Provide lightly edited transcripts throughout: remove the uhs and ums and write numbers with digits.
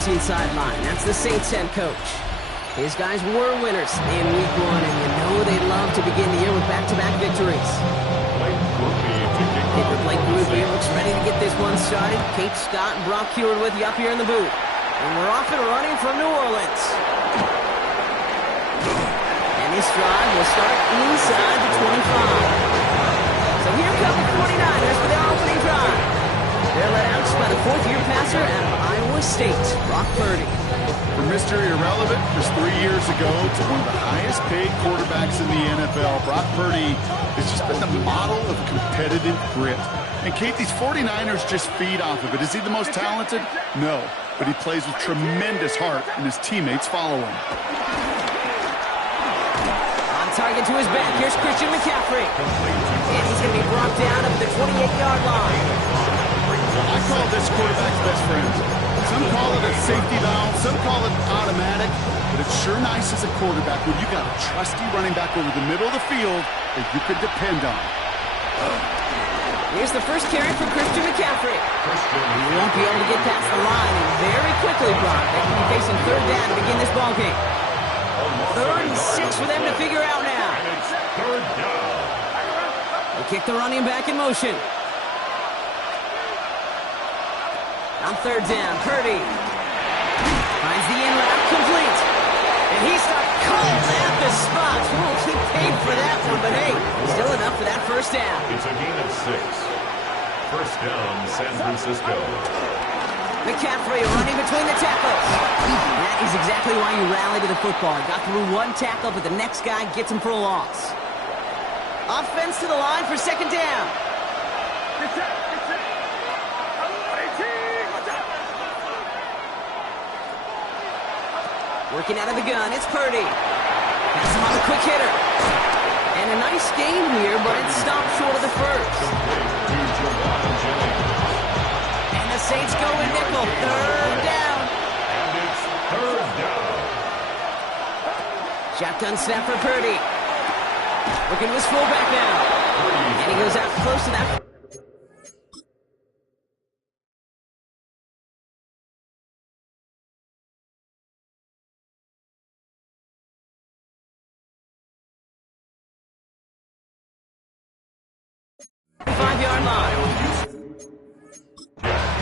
Sideline. That's the Saints head coach. His guys were winners in Week 1, and you know they'd love to begin the year with back-to-back victories. Kicker Blake Grupe looks ready to get this one started. Kate Scott and Brock Huard with you up here in the booth. And we're off and running from New Orleans. And this drive will start inside the 25. So here come the 49ers for their opening drive. They're led out by the fourth-year passer out of Iowa State, Brock Purdy. From Mr. Irrelevant just 3 years ago to one of the highest-paid quarterbacks in the NFL, Brock Purdy has just been the model of competitive grit. And, Kate, these 49ers just feed off of it. Is he the most talented? No, but he plays with tremendous heart, and his teammates follow him. On target to his back, here's Christian McCaffrey. And he's going to be brought down at the 28-yard line. I call this quarterback's best friend. Some call it a safety valve, some call it automatic, but it's sure nice as a quarterback when you got a trusty running back over the middle of the field that you could depend on. Here's the first carry for Christian McCaffrey. He won't be able to get past the line, and very quickly, Brock, they can be facing third down to begin this ballgame. 3rd and 6 for them to figure out now. They kick the running back in motion. On 3rd down, Purdy finds the in route complete. And he stopped cold at the spot. We'll keep paid for that one, but hey, still enough for that first down. It's a gain of 6. First down, San Francisco. McCaffrey running between the tackles. And that is exactly why you rally to the football. He got through one tackle, but the next guy gets him for a loss. Offense to the line for 2nd down. Working out of the gun, it's Purdy. Pass him on the quick hitter. And a nice game here, but it stopped short of the first. And the Saints go in nickel. 3rd down. And it's 3rd down. Shotgun snap for Purdy. Looking to his fullback now. And he goes out close to that.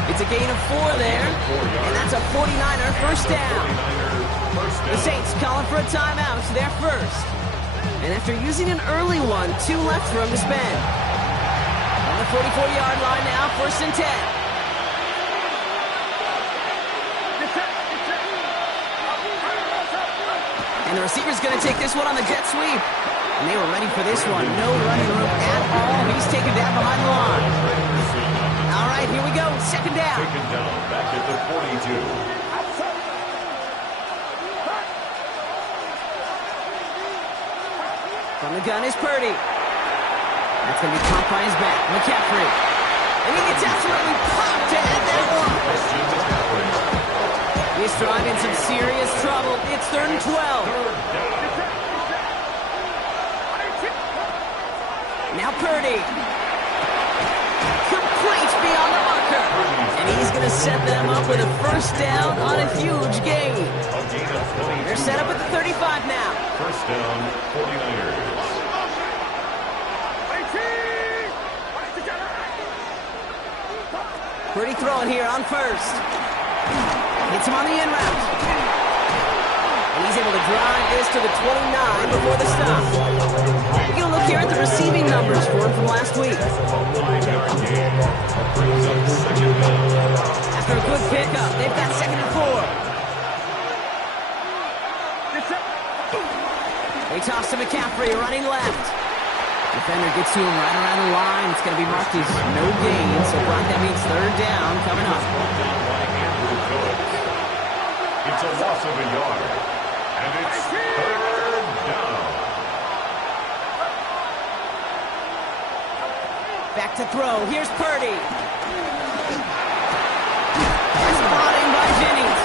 It's a gain of 4 there, and that's a 49er first down. The Saints calling for a timeout. It's their first. And after using an early one, 2 left for him to spend. On the 44-yard line now, 1st and 10. And the receiver's going to take this one on the jet sweep. And they were ready for this one. No running room at all. He's taken down behind the line. All right, here we go. 2nd down. Taken down back at the 42. From the gun is Purdy. That's going to be caught by his back. McCaffrey. And he gets absolutely popped to end that one. He's driving some serious trouble. It's 3rd and 12. Now Purdy. Complete beyond the marker. And he's going to set them up with a first down on a huge gain. They're set up at the 35 now. First down, 49ers. Purdy throwing here on 1st. Hits him on the in route. And he's able to drive this to the 29 before the stop. We're going to look here at the receiving numbers for him from last week. After a good pickup, they've got 2nd and 4. They toss to McCaffrey, running left. Defender gets to him right around the line. It's going to be marked as no gain. So, Brock, that means 3rd down coming up. It's a loss of a yard. And it's 3rd down. Back to throw. Here's Purdy. Spotting by Jennings.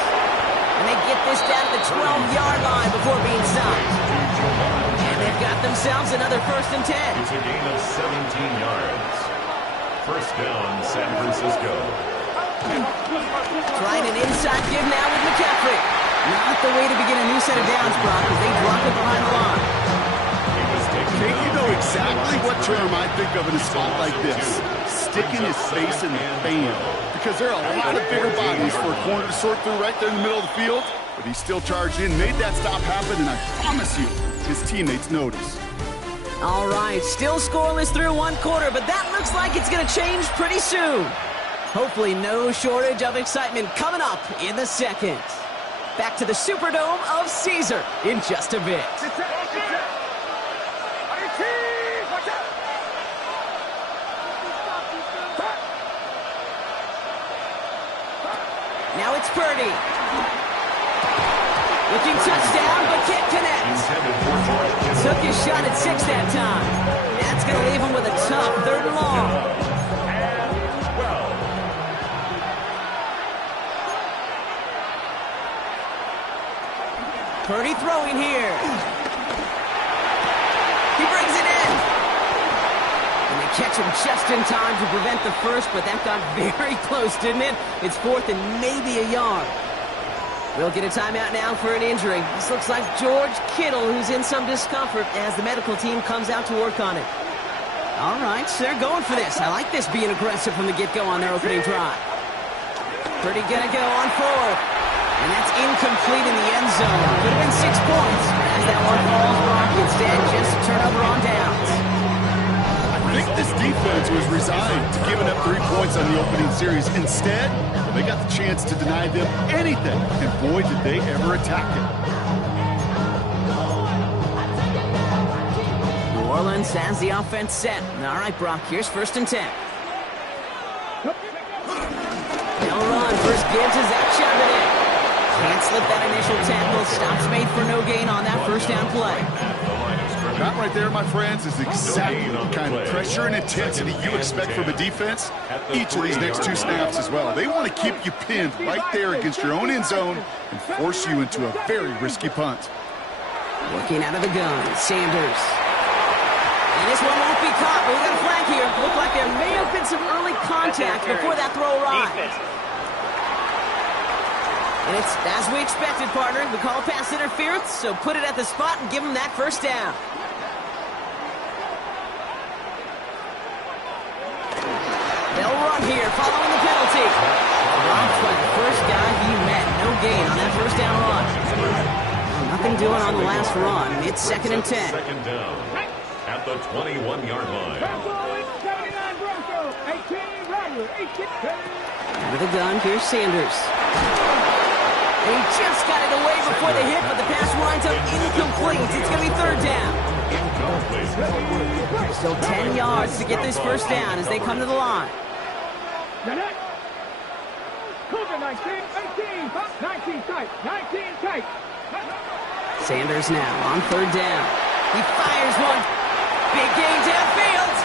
And they get this down to the 12-yard line before being stopped. And they've got themselves another 1st and 10. It's a gain of 17 yards. First down, San Francisco. Trying an inside give now with McCaffrey. Not the way to begin a new set of downs, Brock, as they drop it behind the line. Kate, you know exactly what term I think of in a spot like this. Sticking his face in the fan. Because there are a lot of bigger bodies for a corner to sort through right there in the middle of the field. But he still charged in, made that stop happen, and I promise you, his teammates noticed. All right, still scoreless through one quarter, but that looks like it's going to change pretty soon. Hopefully no shortage of excitement coming up in the second. Back to the Superdome of Caesar in just a bit. Now it's Purdy. Looking touchdown, but can't connect. Took his shot at 6 that time. That's going to leave him with a tough 3rd and long. Purdy throwing here. He brings it in. And they catch him just in time to prevent the first, but that got very close, didn't it? It's 4th and maybe a yard. We'll get a timeout now for an injury. This looks like George Kittle, who's in some discomfort as the medical team comes out to work on it. All right, so they're going for this. I like this being aggressive from the get-go on their opening drive. Purdy gonna go on 4th. And that's incomplete in the end zone. Could have been 6 points. As that one falls, Brock, instead just a turnover on downs. I think this defense was resigned to giving up 3 points on the opening series. Instead, they got the chance to deny them anything. And boy, did they ever attack it. New Orleans has the offense set. All right, Brock, here's 1st and 10. They'll run. First gives is that Charbonnet. Can't slip that initial tackle. Stops made for no gain on that 1st down play. That right there, my friends, is exactly the kind of pressure and intensity you expect from a defense each of these next 2 snaps as well. They want to keep you pinned right there against your own end zone and force you into a very risky punt. Working out of the gun, Sanders. And this one won't be caught, but we got a flag here. Looked like there may have been some early contact before that throw arrived. And it's as we expected, partner. We call pass interference, so put it at the spot and give them that 1st down. They'll run here, following the penalty. Robbed by the first guy he met. No gain on that 1st down run. Well, nothing doing on the last run. It's 2nd and 10. 2nd down at the 21-yard line. Out of the gun, here's Sanders. And he just got it away before the hit, but the pass winds up incomplete. It's going to be 3rd down. Still 10 yards to get this 1st down as they come to the line. Sanders now on 3rd down. He fires one. Big gain downfield.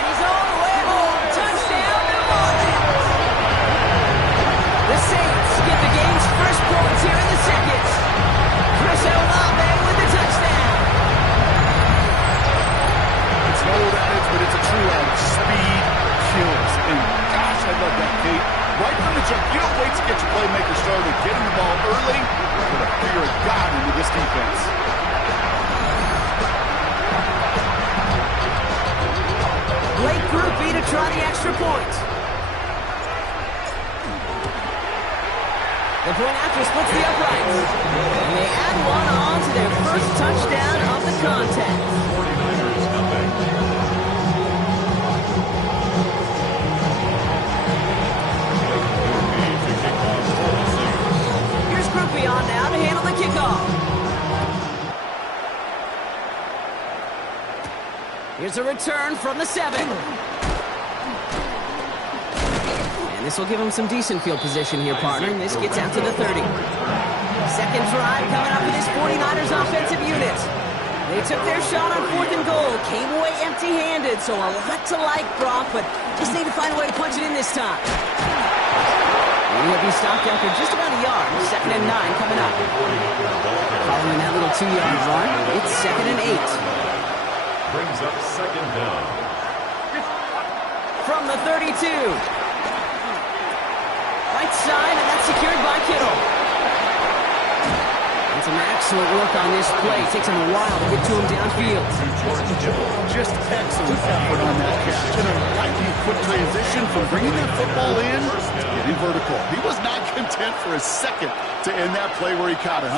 He's all the way home. Touchdown, New Orleans. The Saints get the game's first points here in the second. Chris Olave with the touchdown. It's an old adage, but it's a true adage. Speed kills. And gosh, I love that, Kate. Right from the jump, you don't wait to get your playmaker started. Get him the ball early. Put a fear of God into this defense. Late groupie to try the extra point. The point after splits the uprights. And they add one on to their first touchdown of the contest. 49ers nothing. Here's Groupie on now to handle the kickoff. Here's a return from the 7. And this will give him some decent field position here, partner. And this gets out to the 30. Second drive coming up for this 49ers offensive unit. They took their shot on 4th and goal. Came away empty-handed, so a lot to like, Brock, but just need to find a way to punch it in this time. And he'll be stopped after just about a yard. 2nd and 9 coming up. Following that little 2-yard run, it's 2nd and 8. Brings up 2nd down. from the 32. Right side, and that's secured by Kittle. And some excellent look on this play. Takes him a while to get to him downfield. Just excellent effort on that catch. And a lightning quick transition from bringing that football in, getting vertical. He was not content for a second to end that play where he caught it.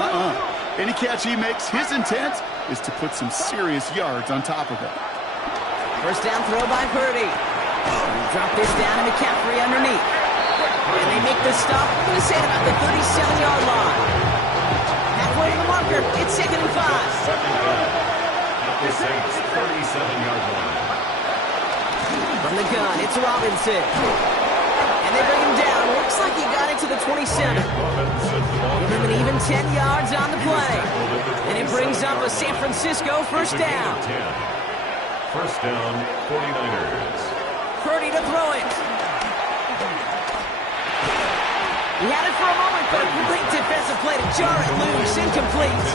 Any catch he makes, his intent is to put some serious yards on top of it. First down throw by Purdy. Drop this down to McCaffrey underneath. And they make the stop, I'm going to say about the 37-yard line. Halfway to the marker, it's 2nd and 5. Second down at the Saints' 37-yard line. From the gun, it's Robinson. And they bring him down. Looks like he got it to the 27. Give him an even 10 yards on the play. And it brings up a San Francisco first down. First down, 49ers. Purdy to throw it. He had it for a moment, but a great defensive play to jar it loose. Incomplete.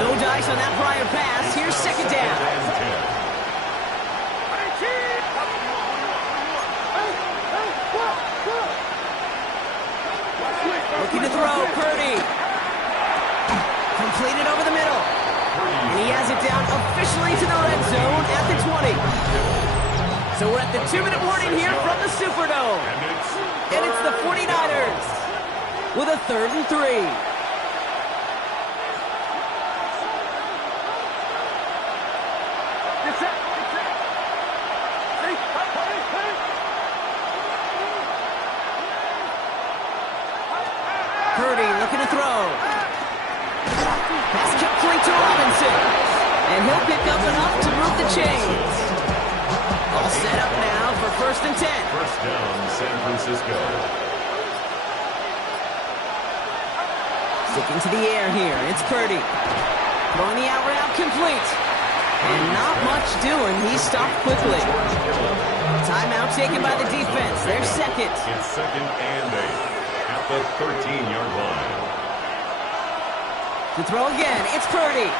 No dice on that prior pass. Here's second down. Looking to throw, Purdy. Completed over the middle. And he has it down officially to the red zone at the 20. So we're at the 2-minute warning here from the Superdome. And it's the 49ers with a 3rd and 3. Purdy looking to throw. Pass complete to Robinson. And he'll pick up enough to move the chains. All set up now for 1st and 10. First down, San Francisco. Sticking to the air here. It's Purdy. Throwing the out route complete. And not much doing. He stopped quickly. Timeout taken by the defense. They're second. It's 2nd and 8 at the 13-yard line. To throw again. It's Purdy.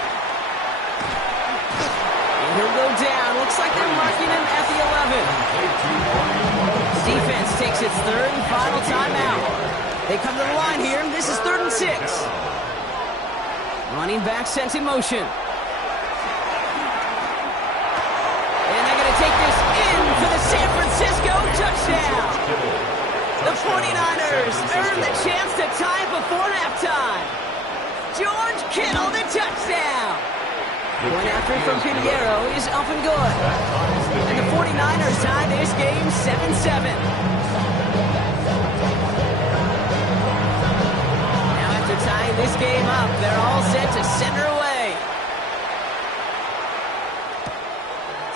And he'll go down. Looks like they're marking him at the 11. The defense takes its 3rd and final timeout. They come to the line here. This is 3rd and 6. Running back sent in motion. And they're going to take this in for the San Francisco touchdown. The 49ers earn the chance to tie before halftime. George Kittle, the touchdown. One after from Pinheiro is up and good. And the 49ers tie this game 7-7. Now after tying this game up, they're all set to center away.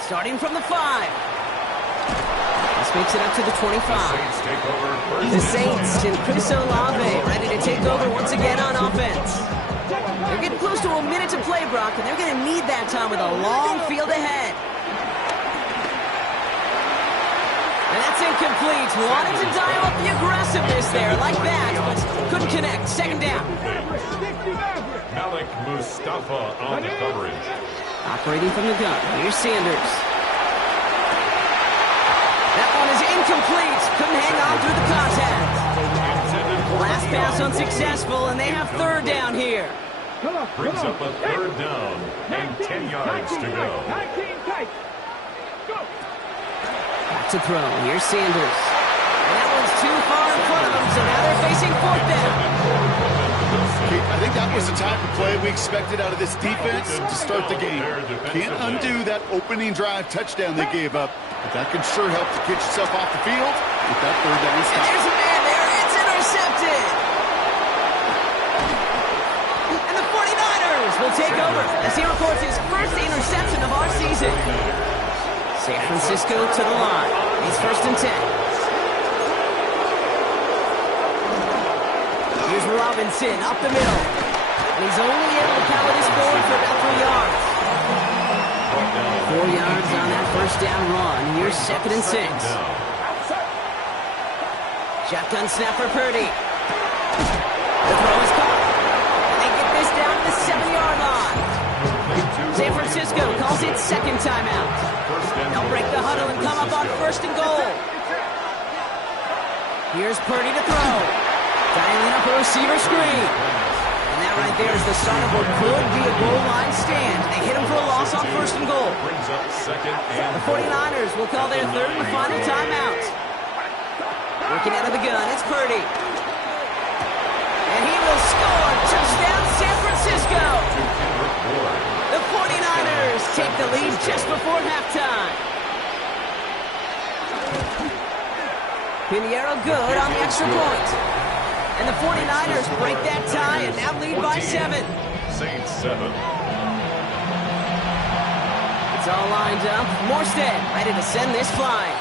Starting from the 5. This makes it up to the 25. The Saints and Chris Olave ready to take over once again on offense. They're getting close to a minute to play, Brock, and they're going to need that time with a long field ahead. And that's incomplete. Wanted to dial up the aggressiveness there like that, but couldn't connect. Second down. Malik Mustafa on the coverage. Operating from the gun. Here's Sanders. That one is incomplete. Couldn't hang on through the contact. Last pass unsuccessful, and they have 3rd down here. Brings up a 3rd down and 10 yards to go. Back to throw. Here's Sanders. And that one's too far in front of them, so now they're facing 4th down. I think that was the type of play we expected out of this defense to start the game. Can't undo that opening drive touchdown they gave up, but that can sure help to get yourself off the field with that 3rd down stop. And there's a man there. It's intercepted. And the 49ers will take over as he records his first interception of our season. San Francisco to the line. It's 1st and 10. Here's Robinson up the middle. And he's only able to power this forward for about 3 yards. 4 yards on that first down run. Here's 2nd and 6. Shotgun snap for Purdy. The throw is caught. And they get this down to the 7-yard line. San Francisco calls it second timeout. They'll break the huddle and come up on first and goal. Here's Purdy to throw. Dialing up a receiver screen. And that right there is the start of what could be a goal line stand. They hit him for a loss on first and goal. The 49ers will call their third and final timeout. Working out of the gun, it's Purdy. And he will score. Touchdown, San Francisco. The 49ers take the lead just before halftime. Pinheiro good on the extra point. And the 49ers break that tie and now lead by 7. Saints 7. It's all lined up. Morstead ready to send this flying.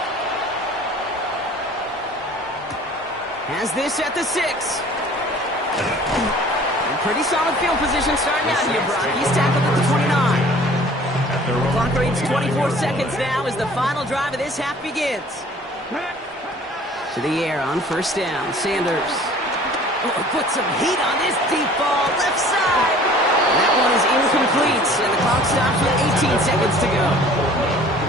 Has this at the 6. And pretty solid field position starting out here, Brock. He's tackled at the 29. The clock reads 24 seconds now as the final drive of this half begins. To the air on first down. Sanders. Oh, put some heat on this deep ball. Left side. That one is incomplete, and the clock stops with 18 seconds to go.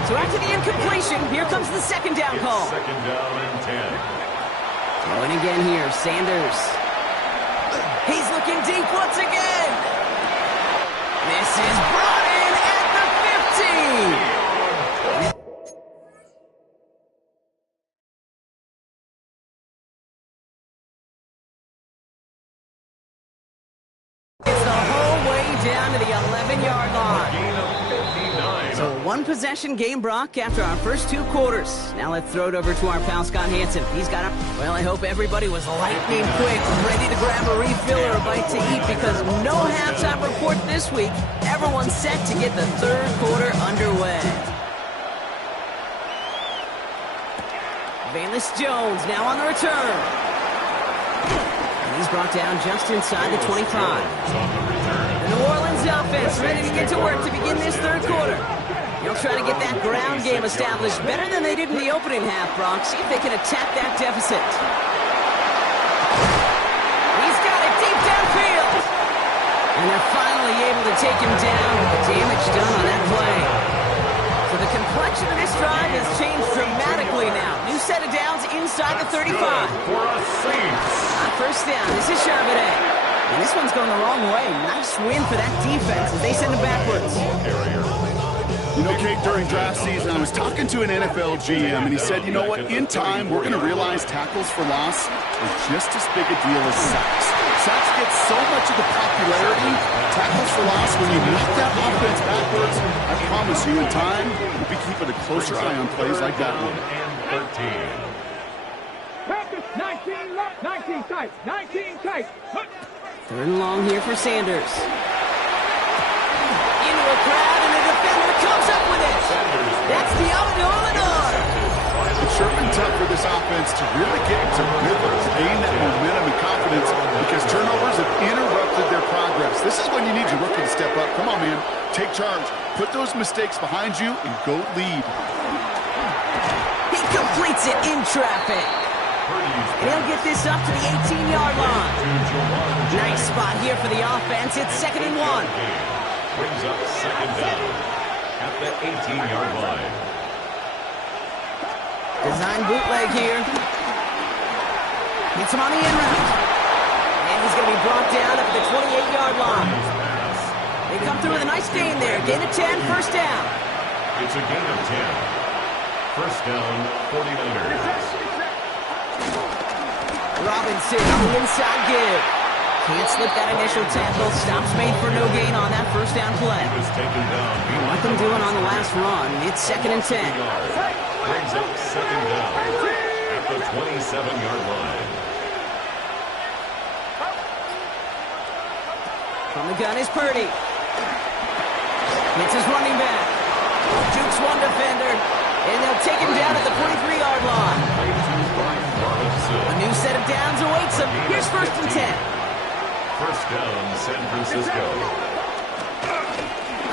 So after the incompletion, here comes the second down call. Second down and 10. Going again here, Sanders. He's looking deep once again. This is brought in at the 15. It's the whole way down to the 11-yard line. So a one-possession game, Brock, after our first 2 quarters. Now let's throw it over to our pal Scott Hansen. He's got a... Well, I hope everybody was lightning quick, ready to grab a refill or a bite to eat, because no halftime report this week. Everyone's set to get the third quarter underway. Velus Jones now on the return. He's brought down just inside the 25. The New Orleans offense ready to get to work to begin this third quarter. They'll try to get that ground game established better than they did in the opening half, Brock. See if they can attack that deficit. He's got it deep downfield. And they're finally able to take him down with the damage done on that play. So the complexion of this drive has changed dramatically now. New set of downs inside the 35. For a Saints. On first down, this is Charbonnet. And this one's going the wrong way. Nice win for that defense as they send him backwards. You know, Kate, during draft season, I was talking to an NFL GM, and he said, you know what, in time, we're going to realize tackles for loss are just as big a deal as sacks. Sacks get so much of the popularity. Tackles for loss, when you knock that offense backwards, I promise you, in time, we'll be keeping a closer eye on plays like that one. 19 tight. 19 tight. Third and long here for Sanders. Into a crowd, and the defender comes up with it. That's the Lenore. It's sure been tough for this offense to really get into rhythm, to gain that momentum and confidence, because turnovers have interrupted their progress. This is when you need your rookie to step up. Come on, man. Take charge. Put those mistakes behind you and go lead. He completes it in traffic. And he'll get this up to the 18-yard line. Nice spot here for the offense. It's 2nd and 1. Brings up second down at the 18-yard line. Design bootleg here. Gets him on the end route. And he's going to be brought down at the 28-yard line. They come through with a nice gain there. Gain of 10, first down. It's a gain of 10. First down, 49ers. Robinson on the inside give. Can't slip that initial tackle. Stops made for no gain on that first down play. He was taken down. Nothing doing on the last run. It's 2nd and 10. Brings up second down at the 27-yard line. From the gun is Purdy. It's his running back. Jukes one defender. And they'll take him down at the 43-yard line. A new set of downs awaits him. Here's 1st and 10. First down, San Francisco.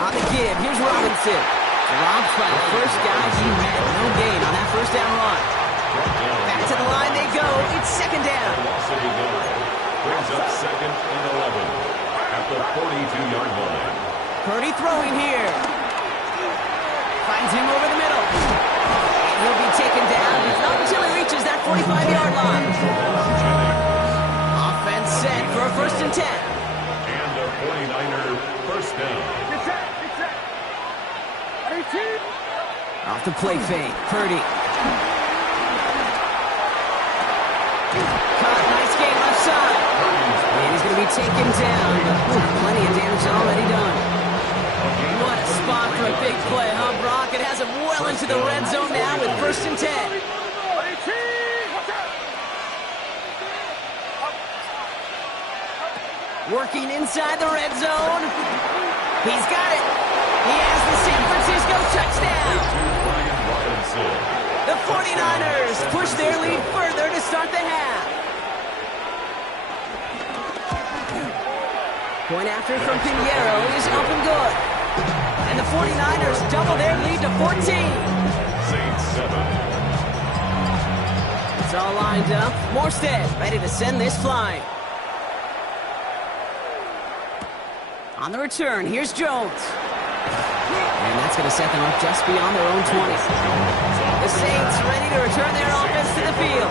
On the give, here's Robinson. Dropped by the first guy. He had no gain on that first down run. Back to the line they go. It's 2nd down. Brings up 2nd and 11 at the 42-yard line. Purdy throwing here. Finds him over the middle. And he'll be taken down, but not until he reaches that 45-yard line. Offense set for a 1st and 10. And a 49er first down. Off the play fake, Purdy. Caught, nice game left side. And he's going to be taken down, but plenty of damage already done. What a spot for a big play, huh, Brock? It has him well into the red zone now with 1st and 10. Working inside the red zone. He's got it. He has the San Francisco touchdown. The 49ers push their lead further to start the half. Point after from Pinheiro is up and good. And the 49ers double their lead to 14. Saints 7. It's all lined up. Morstead ready to send this flying. On the return, here's Jones. And that's going to set them up just beyond their own 20. The Saints ready to return their offense to the field.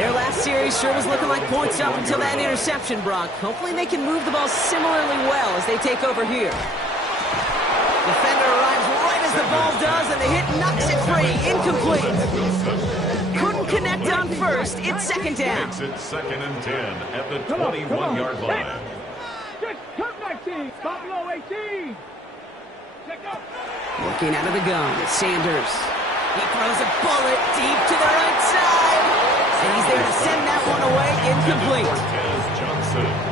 Their last series sure was looking like points up until that interception, Brock. Hopefully they can move the ball similarly well as they take over here. Defender arrives right as the ball does, and the hit knocks it free. Incomplete. Couldn't connect on first. It's 2nd down. Makes it 2nd and 10 at the 21-yard line. Buffalo 18. Working out of the gun, Sanders. He throws a bullet deep to the right side. And he's there to send that one away, incomplete.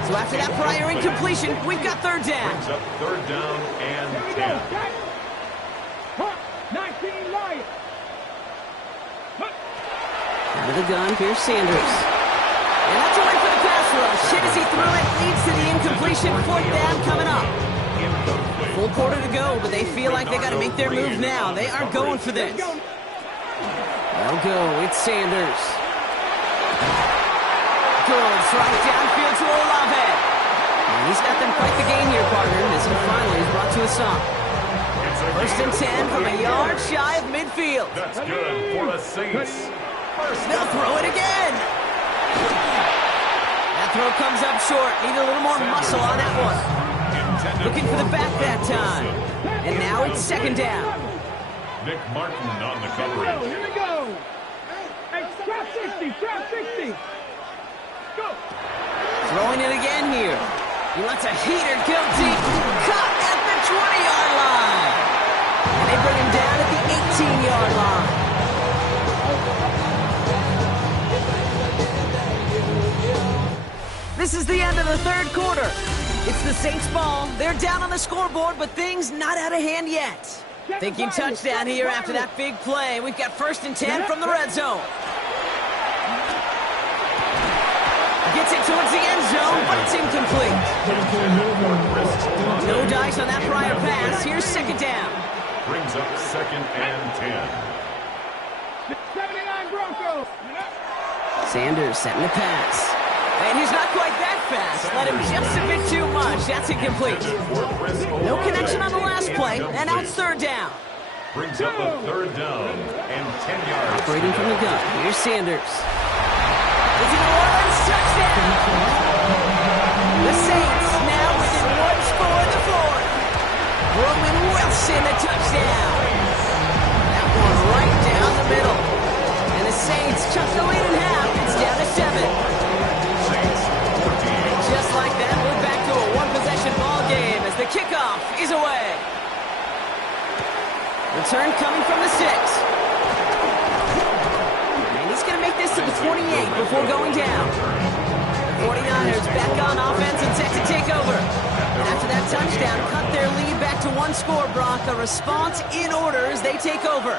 So after that prior incompletion, we've got 3rd down. Brings up 3rd down and 10. 19 Lions. Out of the gun, here's Sanders. And that's away for the pass rush. Hit as he threw it, leads to the incompletion. 4th down coming up. Full quarter to go, but they feel like they got to make their move now. They are going for this. They'll go. It's Sanders. Goes right downfield to Olave. And he's got them quite the game here, partner, as he finally is brought to a stop. 1st and 10 from a yard shy of midfield. That's good for the Saints. They'll throw it again. That throw comes up short. Need a little more muscle on that one. Looking for the back that time. And now it's 2nd down. Nick Martin on the coverage. Here we go. Hey, trap 60, trap 60. Go. Throwing it again here. He lets a heater go deep. Caught at the 20-yard line. And they bring him down at the 18-yard line. This is the end of the 3rd quarter. It's the Saints' ball. They're down on the scoreboard, but things not out of hand yet. Thinking touchdown here after that big play. We've got 1st and 10 from the red zone. Gets it towards the end zone, but it's incomplete. No dice on that prior pass. Here's 2nd down. Brings up 2nd and 10. 79 Broncos. Sanders setting the pass. And he's not quite that fast. Let him just a bit too much. That's incomplete. No connection on the last play, and now it's 3rd down. Brings up a 3rd down and 10 yards. Operating from the gun. Here's Sanders. It's a New Orleans touchdown. The Saints now within 1 score of the 4th. Roman Wilson, the touchdown. That one right down the middle. And the Saints chuck the lead in half. It's down to 7. Just like that, we're back to a one-possession ball game as the kickoff is away. Return coming from the 6. And he's going to make this to the 28 before going down. 49ers back on offense and set to take over. And after that touchdown, cut their lead back to 1 score, Brock. A response in order as they take over.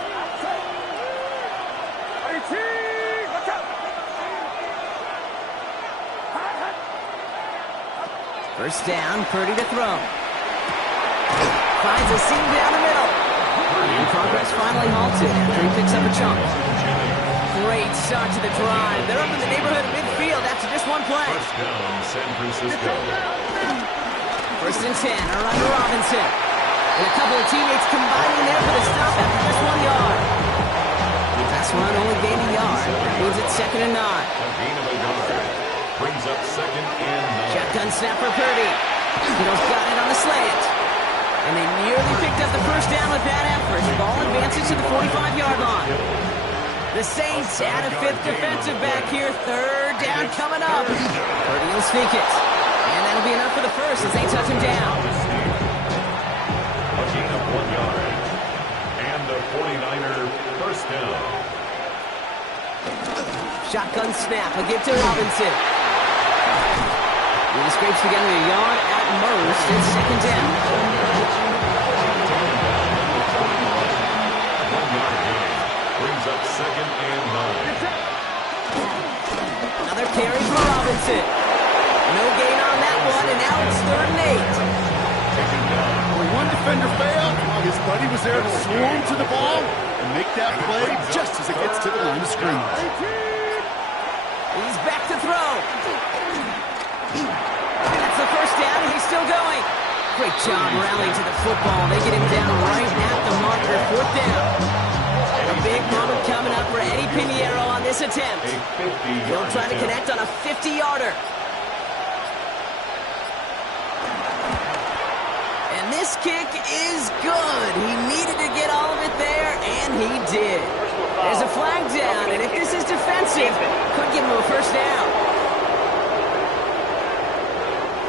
First down, Purdy to throw. Finds a seam down the middle. And progress finally halted after he picks up a chunk. Great start to the drive. They're up in the neighborhood of midfield after just 1 play. First down, San Francisco. First and 10, around to Robinson. And a couple of teammates combining there for the stop after just 1 yard. Pass run only gained a yard. That means it's 2nd and 9. A gain of a yard. Brings up 2nd and 9. Shotgun snap for Purdy. Kittle's got it on the slant. And they nearly picked up the first down with that effort. Ball advances to the 45-yard line. The Saints add a 5th defensive back here. 3rd down coming up. Purdy will sneak it. And that'll be enough for the first as they touch him down. A gain of 1 yard. And the 49er first down. Shotgun snap. A give to Robinson. He scrapes together a yard at most. It's 2nd down. 1 yard gain. Brings up 2nd and 9. Another carry for Robinson. No gain on that one, and now it's 3rd and 8. Taken down. When one defender failed, his buddy was there to swarm to the ball and make that play just as it gets to the line of scrimmage. He's back to throw. That's the first down, and he's still going. Great job rallying to the football. They get him down right at the marker. 4th down. A big moment coming up for Eddie Pinheiro on this attempt. A 50-yard He'll try to connect on a 50-yarder. And this kick is good. He needed to get all of it there, and he did. There's a flag down, and if this is defensive, could give him a first down.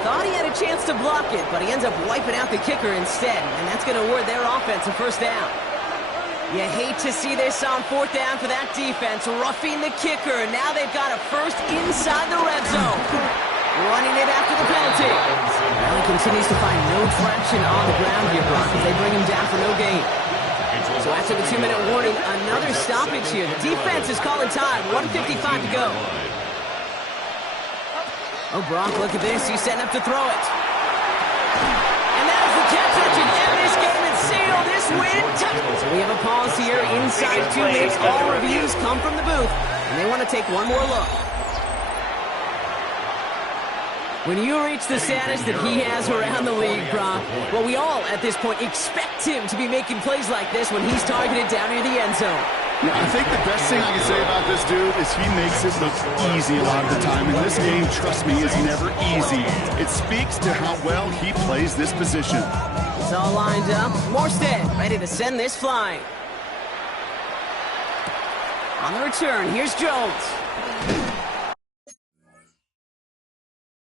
Thought he had a chance to block it, but he ends up wiping out the kicker instead, and that's going to award their offense a first down. You hate to see this on 4th down for that defense, roughing the kicker. Now they've got a first inside the red zone. Running it after the penalty. Now he continues to find no traction on the ground here, Brock, as they bring him down for no gain. So after the 2-minute warning, another stoppage here. The defense is calling time. 1:55 to go. Oh, Brock, look at this. He's setting up to throw it. And that is the catch that should end this game and seal this win. So we have a pause here inside 2 minutes. All reviews come from the booth, and they want to take one more look. When you reach the status that he has around the league, Brock, well, we all at this point expect him to be making plays like this when he's targeted down near the end zone. Yeah, I think the best thing I can say about this dude is he makes it look easy a lot of the time. And this game, trust me, is never easy. It speaks to how well he plays this position. It's all lined up. Morstead ready to send this flying. On the return, here's Jones.